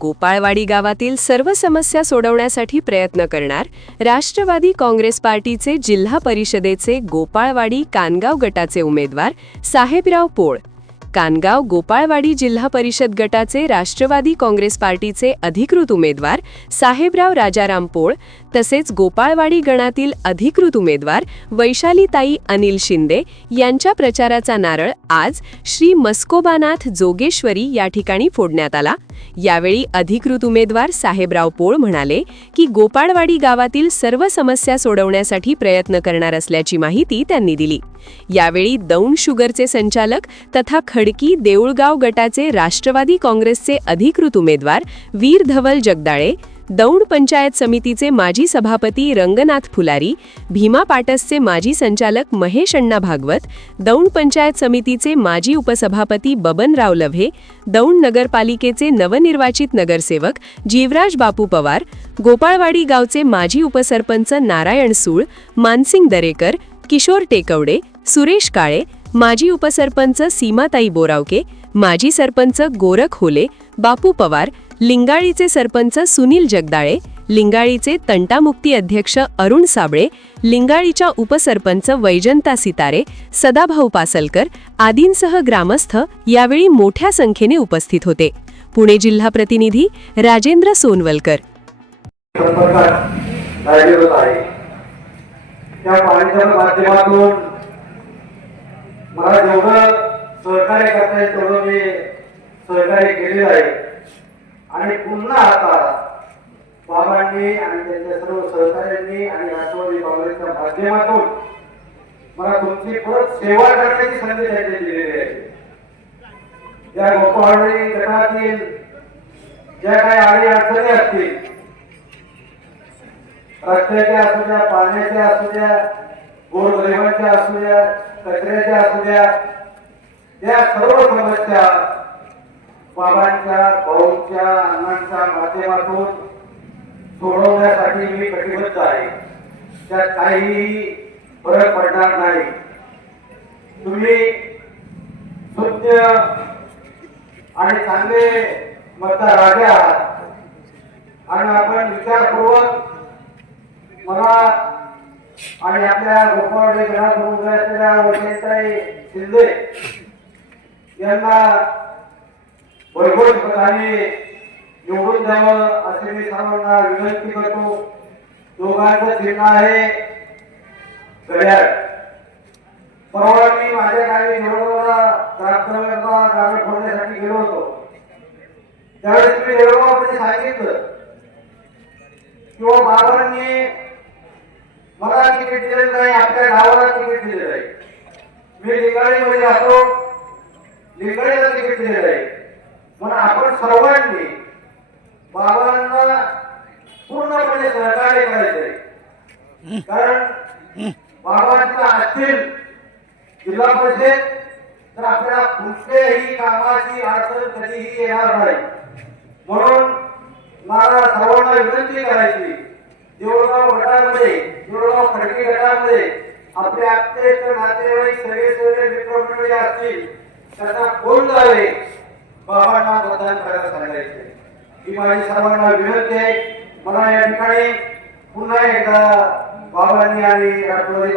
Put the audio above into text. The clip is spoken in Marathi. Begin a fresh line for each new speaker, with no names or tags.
गोपाळवाडी गावातील सर्व समस्या सोडवण्यासाठी प्रयत्न करणार राष्ट्रवादी काँग्रेस पार्टीचे जिल्हा परिषदेचे गोपाळवाडी कानगाव गटाचे उमेदवार साहेबराव पोळ. कानगाव गोपाळवाडी जिल्हा परिषद गटाचे राष्ट्रवादी काँग्रेस पार्टीचे अधिकृत उमेदवार साहेबराव राजाराम पोळ तसेच गोपाळवाडी गणातील अधिकृत उमेदवार वैशालीताई अनिल शिंदे यांच्या प्रचाराचा नारळ आज श्री मस्कोबानाथ जोगेश्वरी या ठिकाणी फोडण्यात आला. यावेळी अधिकृत उमेदवार साहेबराव पोळ म्हणाले की गोपाळवाडी गावातील सर्व समस्या सोडवण्यासाठी प्रयत्न करणार असल्याची माहिती त्यांनी दिली. यावेळी दौंड शुगरचे संचालक तथा खडकी देऊळगाव गटाचे राष्ट्रवादी काँग्रेसचे अधिकृत उमेदवार वीर धवल जगदाळे दौंड पंचायत समितीचे माजी सभापती रंगनाथ फुलारी भीमा पाटसचे माजी संचालक महेश अण्णा भागवत दौंड पंचायत समितीचे माजी उपसभापती बबनराव लव्हे दौंड नगरपालिकेचे नवनिर्वाचित नगरसेवक जीवराज बापू पवार गोपाळवाडी गावचे माजी उपसरपंच नारायण सूळ मानसिंग दरेकर किशोर टेकवडे सुरेश काळे माजी उपसरपंच सीमाताई बोरावके माजी सरपंच गोरख होले बापू पवार लिंगाळीचे सरपंच सुनील जगदाळे लिंगाळीचे तंटामुक्ती अध्यक्ष अरुण साबळे लिंगाळीच्या उपसरपंच वैजंता सितारे सदाभाऊ पासलकर आदींसह ग्रामस्थ यावेळी मोठ्या संख्येने उपस्थित होते. पुणे जिल्हा प्रतिनिधी राजेंद्र सोनवलकर.
त्या पाण्याच्या माध्यमातून मला जेवढं सहकार्य करता येईल तेवढं मी सहकार्य केलेलं आहे. आणि पुन्हा आता बाबांनी आणि त्यांच्या सर्व सहकार्यांनी आणि राष्ट्रवादी काँग्रेसच्या माध्यमातून मला तुमची परत सेवा करण्याची संधी त्यांनी दिलेली आहे. या गोपाळी गटातील ज्या काही आडी अडचणी असतील रस्त्याच्या असू द्या पाण्याच्या असू द्या गोरगरिबांच्या असू द्या कचऱ्याच्या असू द्या या सर्व समस्या बाबांच्या भाऊंच्या अण्णांच्या माध्यमातून सोडवण्यासाठी मी कटिबद्ध आहे. त्यात काहीही फरक पडणार नाही. तुम्ही सुज्ञ आणि चांगले मतदार राजा आहात. आणि आपण विचारपूर्वक मला आणि आपल्या गोपाळवाडी घरात उभे असलेल्या वैजयताई शिंदे यांना भरघोस मताने निवडून द्यावं असे मी सर्वांना विनंती करतो. दोघांचं चिन्ह आहे घड्याळ परवा मी माझ्या गावी निवडणुका ग्रामसभेचा गावी फोडण्यासाठी गेलो होतो. त्यावेळेस मी निवडणुकामध्ये सांगितलं किंवा बाबांनी मला तिकीट दिलेलं नाही आपल्या गावाला तिकीट दिलेलं आहे मी लिंगाळीमध्ये राहतो लिंगाळीला तिकीट दिलेलं आहे म्हणून आपण सर्वांनी बाबांना पूर्णपणे सहकार्य करायचंय. कारण बाबांच्या असतील जिल्हा परिषद तर आपल्याला कुठल्याही कामाची अडचण कधीही येणार नाही. म्हणून मला सर्वांना विनंती करायची देऊळगाव गटामध्ये देऊळगाव खडकी गटामध्ये आपले तर नातेवाईक सगळे सगळे मित्रमंडळी असतील. त्यांना फोन लावे बाबांना मतदान करायला सांगायचे ही माझी सर्वांना विनंती आहे मला या ठिकाणी पुन्हा एकदा बाबांनी आणि राष्ट्रवादी